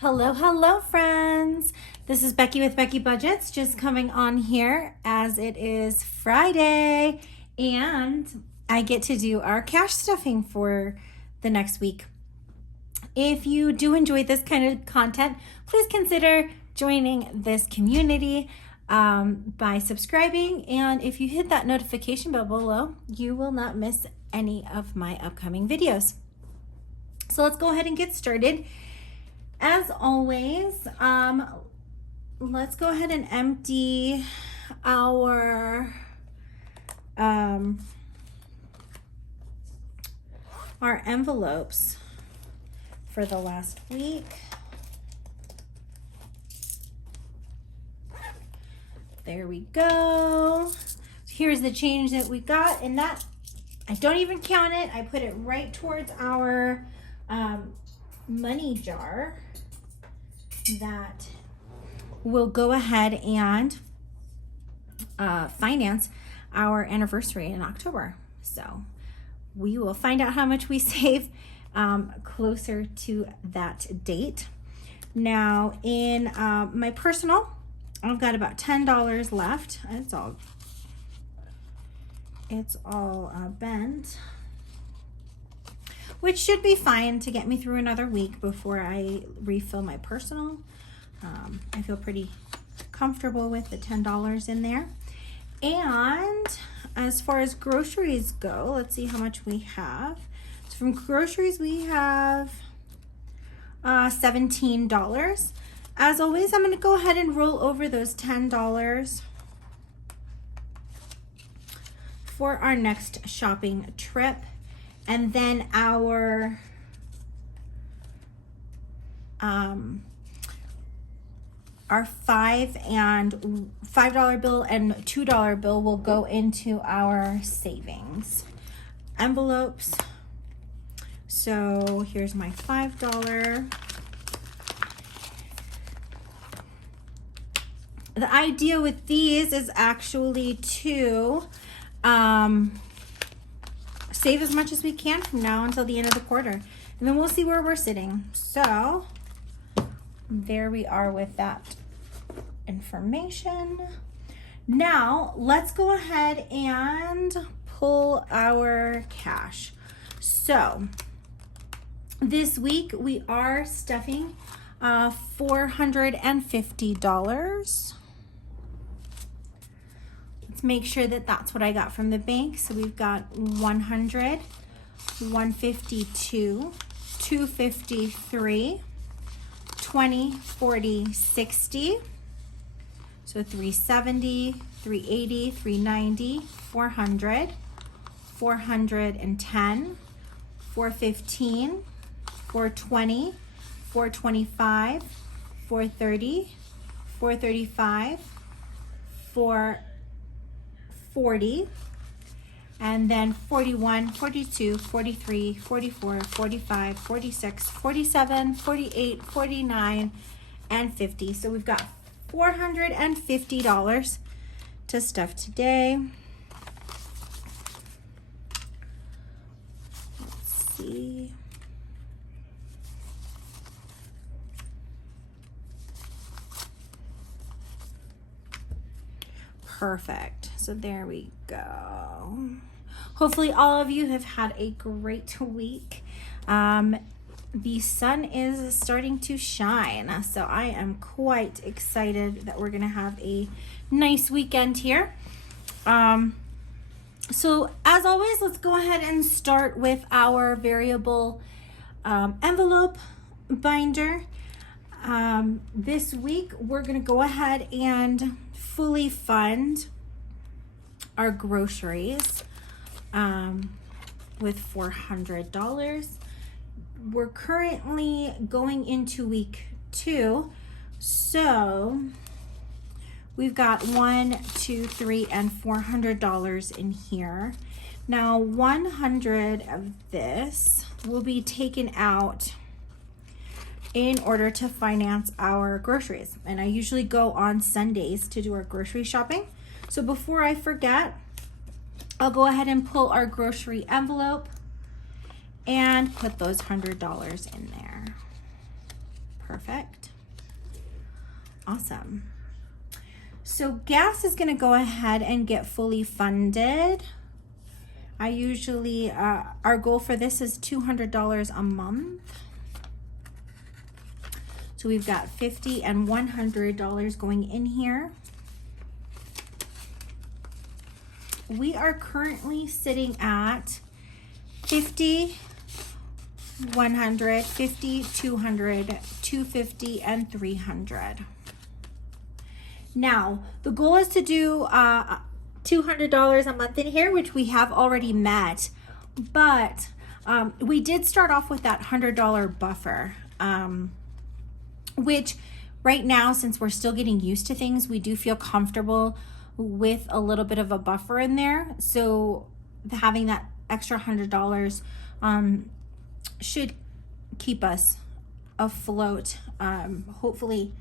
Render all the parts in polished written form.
Hello, hello, friends. This is Becky with Becky Budgets, just coming on here as it is Friday and I get to do our cash stuffing for the next week. If you do enjoy this kind of content, please consider joining this community by subscribing. And if you hit that notification bell below, you will not miss any of my upcoming videos. So let's go ahead and get started. As always, let's go ahead and empty our envelopes for the last week. There we go. Here's the change that we got, and that I don't even count it. I put it right towards our money jar that will go ahead and finance our anniversary in October. So we will find out how much we save closer to that date. Now in my personal, I've got about $10 left. It's all bent, which should be fine to get me through another week before I refill my personal. I feel pretty comfortable with the $10 in there. And as far as groceries go, let's see how much we have. So from groceries, we have $17. As always, I'm going to go ahead and roll over those $10 for our next shopping trip. And then our $5 bill and $2 bill will go into our savings envelopes. So here's my $5. The idea with these is actually to save as much as we can from now until the end of the quarter, and then we'll see where we're sitting. So there we are with that information. Now let's go ahead and pull our cash. So this week we are stuffing $450. Make sure that that's what I got from the bank. So we've got 100, 152, 253, 20, 40, 60. So 370, 380, 390, 400, 410, 415, 420, 425, 430, 435, 440, and then 41, 42, 43, 44, 45, 46, 47, 48, 49, and 50. So we've got $450 to stuff today. Let's see. Perfect. So there we go. Hopefully all of you have had a great week. The sun is starting to shine, so I am quite excited that we're gonna have a nice weekend here. So as always, let's go ahead and start with our variable envelope binder. This week we're gonna go ahead and fully fund our groceries with $400. We're currently going into week 2, so we've got $1, $2, $3, and $400 in here. Now 100 of this will be taken out in order to finance our groceries. And I usually go on Sundays to do our grocery shopping. So before I forget, I'll go ahead and pull our grocery envelope and put those $100 in there. Perfect. Awesome. So gas is going to go ahead and get fully funded. I usually, our goal for this is $200 a month. So we've got $50 and $100 going in here. We are currently sitting at 50, 100, 50, 200, 250, and 300. Now, the goal is to do $200 a month in here, which we have already met, but we did start off with that $100 buffer, which right now, since we're still getting used to things, we do feel comfortable with a little bit of a buffer in there. So having that extra $100 should keep us afloat. Hopefully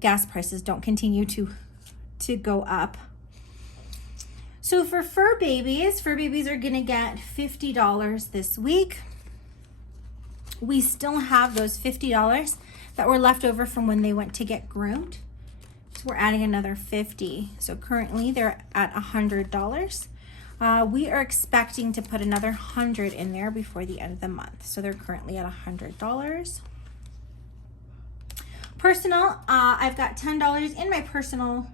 gas prices don't continue to go up. So for fur babies are gonna get $50 this week. We still have those $50 that were left over from when they went to get groomed. So we're adding another $50. So currently they're at $100. We are expecting to put another $100 in there before the end of the month. So they're currently at $100. Personal, I've got $10 in my personal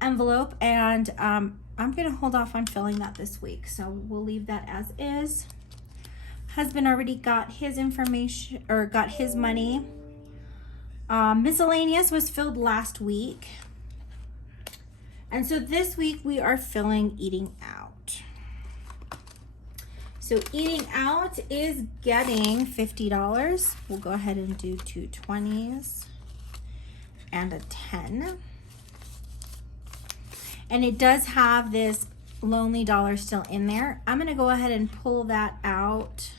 envelope, and I'm gonna hold off on filling that this week. So we'll leave that as is. Husband already got his information, or got his money. Miscellaneous was filled last week. And so this week we are filling eating out. So eating out is getting $50. We'll go ahead and do two 20s and a 10. And it does have this lonely dollar still in there. I'm gonna go ahead and pull that out.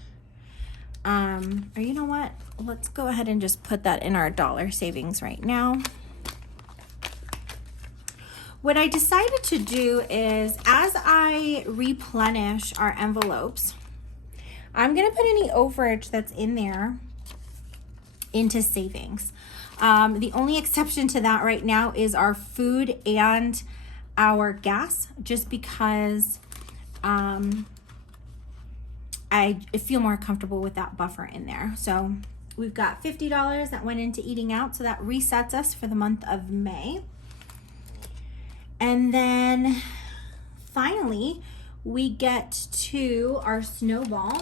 Or you know what? Let's go ahead and just put that in our dollar savings right now. What I decided to do is, as I replenish our envelopes, I'm gonna put any overage that's in there into savings. The only exception to that right now is our food and our gas, just because I feel more comfortable with that buffer in there. So we've got $50 that went into eating out, so that resets us for the month of May. And then finally, we get to our snowball,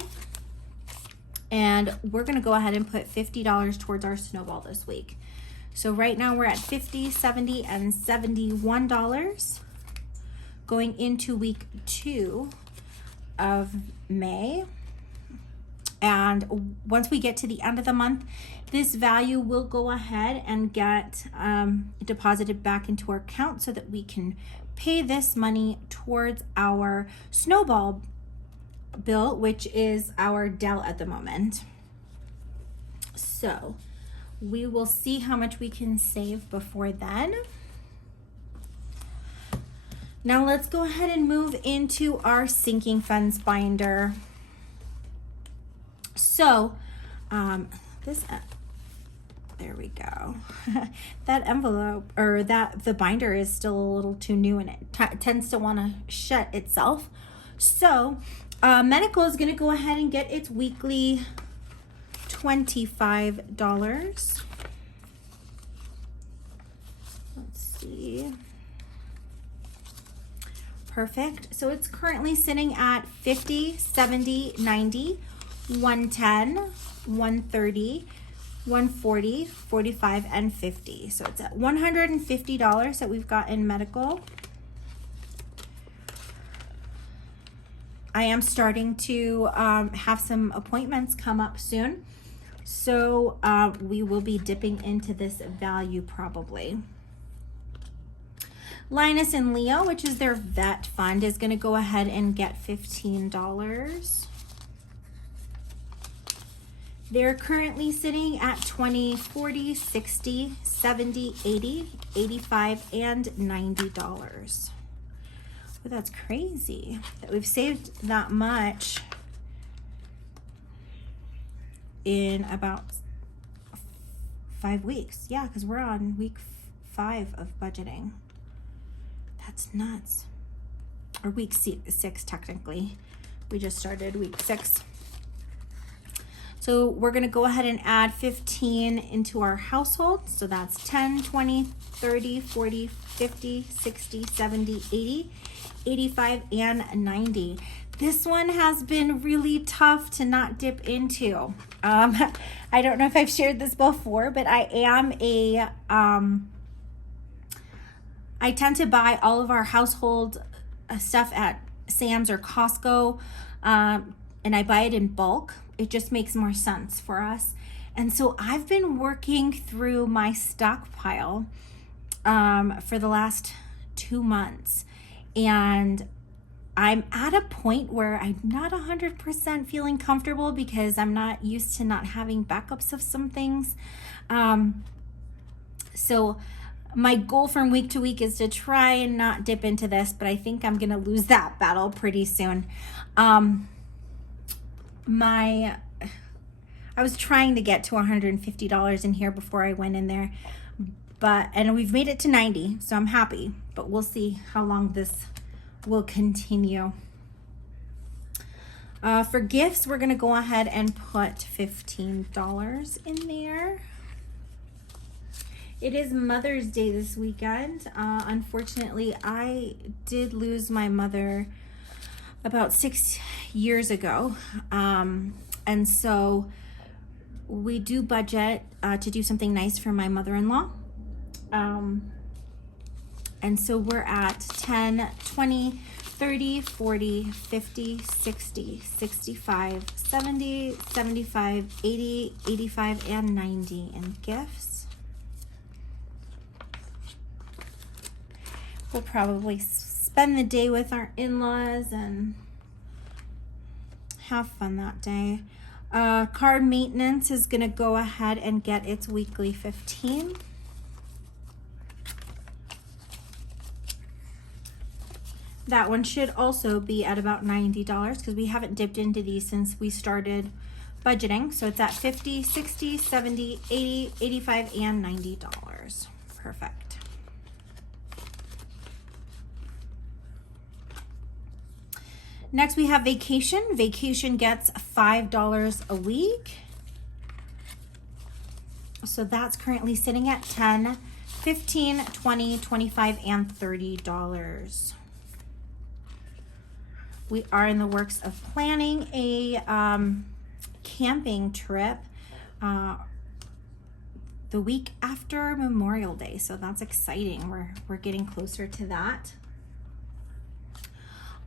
and we're gonna go ahead and put $50 towards our snowball this week. So right now we're at $50, $70, and $71 going into week 2 of May. And once we get to the end of the month, this value will go ahead and get deposited back into our account so that we can pay this money towards our snowball bill, which is our Dell at the moment. So we will see how much we can save before then. Now let's go ahead and move into our sinking funds binder. So there we go. That envelope, or the binder, is still a little too new, and it tends to want to shut itself. So medical is going to go ahead and get its weekly $25. Let's see. Perfect. So it's currently sitting at 50, 70, 90, 110, 130, 140, 45, and 50. So it's at $150 that we've got in medical. I am starting to have some appointments come up soon. So we will be dipping into this value probably. Linus and Leo, which is their vet fund, is going to go ahead and get $15. They're currently sitting at 20, 40, 60, 70, 80, 85, and $90. Well, that's crazy that we've saved that much in about 5 weeks. Yeah, because we're on week 5 of budgeting. That's nuts. Or week 6 technically. We just started week 6. So we're going to go ahead and add 15 into our household. So that's 10, 20, 30, 40, 50, 60, 70, 80, 85, and 90. This one has been really tough to not dip into. I don't know if I've shared this before, but I tend to buy all of our household stuff at Sam's or Costco, and I buy it in bulk. It just makes more sense for us. And so I've been working through my stockpile for the last 2 months. And I'm at a point where I'm not 100% feeling comfortable because I'm not used to not having backups of some things. So my goal from week to week is to try and not dip into this, but I think I'm going to lose that battle pretty soon. I was trying to get to $150 in here before I went in there, and we've made it to 90, so I'm happy, but we'll see how long this will continue. For gifts, we're gonna go ahead and put $15 in there. It is Mother's Day this weekend. Unfortunately, I did lose my mother about 6 years ago. And so we do budget to do something nice for my mother-in-law. And so we're at 10, 20, 30, 40, 50, 60, 65, 70, 75, 80, 85, and 90 in gifts. We'll probably spend the day with our in-laws and have fun that day. Car maintenance is going to go ahead and get its weekly 15. That one should also be at about $90 because we haven't dipped into these since we started budgeting. So it's at 50, 60, 70, 80, 85, and $90. Perfect. Next we have vacation. Vacation gets $5 a week. So that's currently sitting at 10, 15, 20, 25, and $30. We are in the works of planning a camping trip the week after Memorial Day. So that's exciting. We're getting closer to that.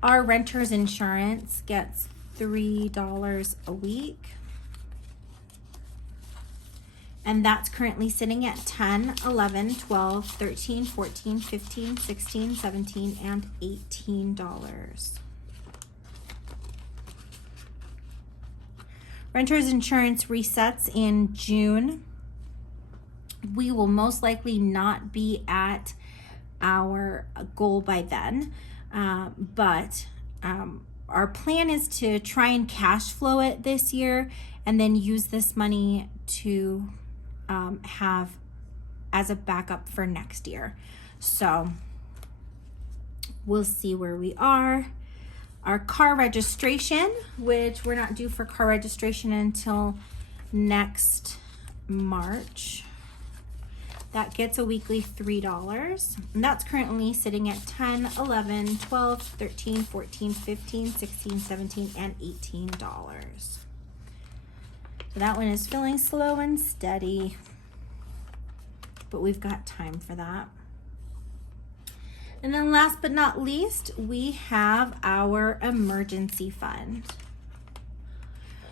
Our renter's insurance gets $3 a week. And that's currently sitting at 10, 11, 12, 13, 14, 15, 16, 17, and $18. Renter's insurance resets in June. We will most likely not be at our goal by then. But our plan is to try and cash flow it this year and then use this money to have as a backup for next year. So we'll see where we are. Our car registration, which we're not due for car registration until next March. That gets a weekly $3. And that's currently sitting at 10, 11, 12, 13, 14, 15, 16, 17, and $18. So that one is feeling slow and steady, but we've got time for that. And then last but not least, we have our emergency fund.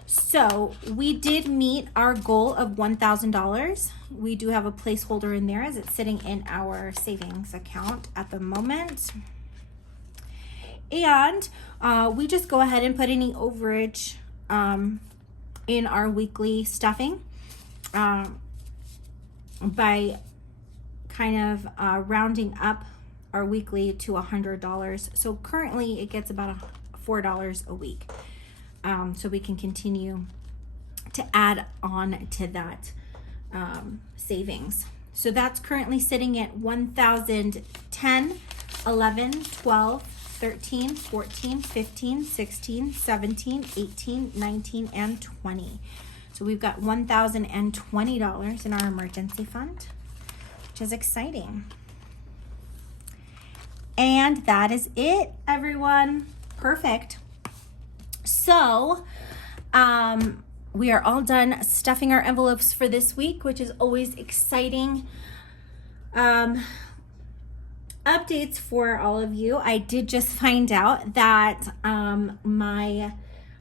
So we did meet our goal of $1,000. We do have a placeholder in there as it's sitting in our savings account at the moment. And we just go ahead and put any overage in our weekly stuffing by kind of rounding up our weekly to $100. So currently it gets about $4 a week. So we can continue to add on to that savings. So that's currently sitting at 1,010, 11, 12, 13, 14, 15, 16, 17, 18, 19, and 20. So we've got $1,020 in our emergency fund, which is exciting. And that is it, everyone. Perfect. So, we are all done stuffing our envelopes for this week, which is always exciting. Updates for all of you. I did just find out that my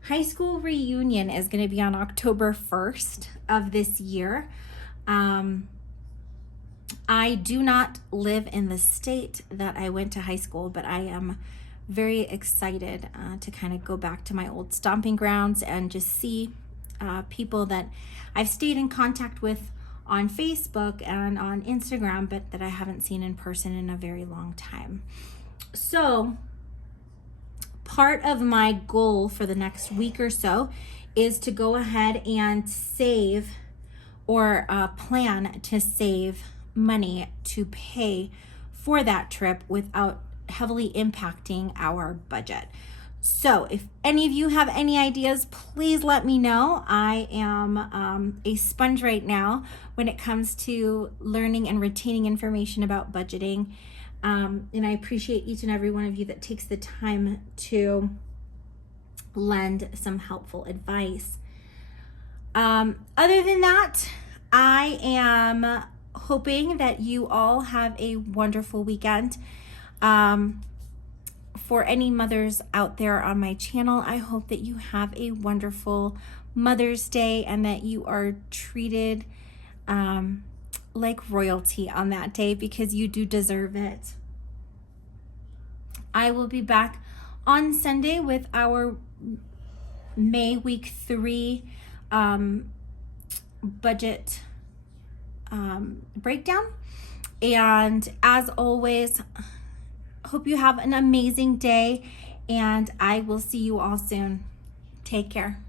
high school reunion is going to be on October 1st of this year. I do not live in the state that I went to high school, but I am very excited to kind of go back to my old stomping grounds and just see people that I've stayed in contact with on Facebook and on Instagram, but that I haven't seen in person in a very long time. So part of my goal for the next week or so is to go ahead and save or plan to save money to pay for that trip without heavily impacting our budget. So if any of you have any ideas, please let me know. I am a sponge right now when it comes to learning and retaining information about budgeting. And I appreciate each and every one of you that takes the time to lend some helpful advice. Other than that, I am hoping that you all have a wonderful weekend. For any mothers out there on my channel, I hope that you have a wonderful Mother's Day and that you are treated like royalty on that day, because you do deserve it. I will be back on Sunday with our May week 3 budget breakdown. And as always, hope you have an amazing day, and I will see you all soon. Take care.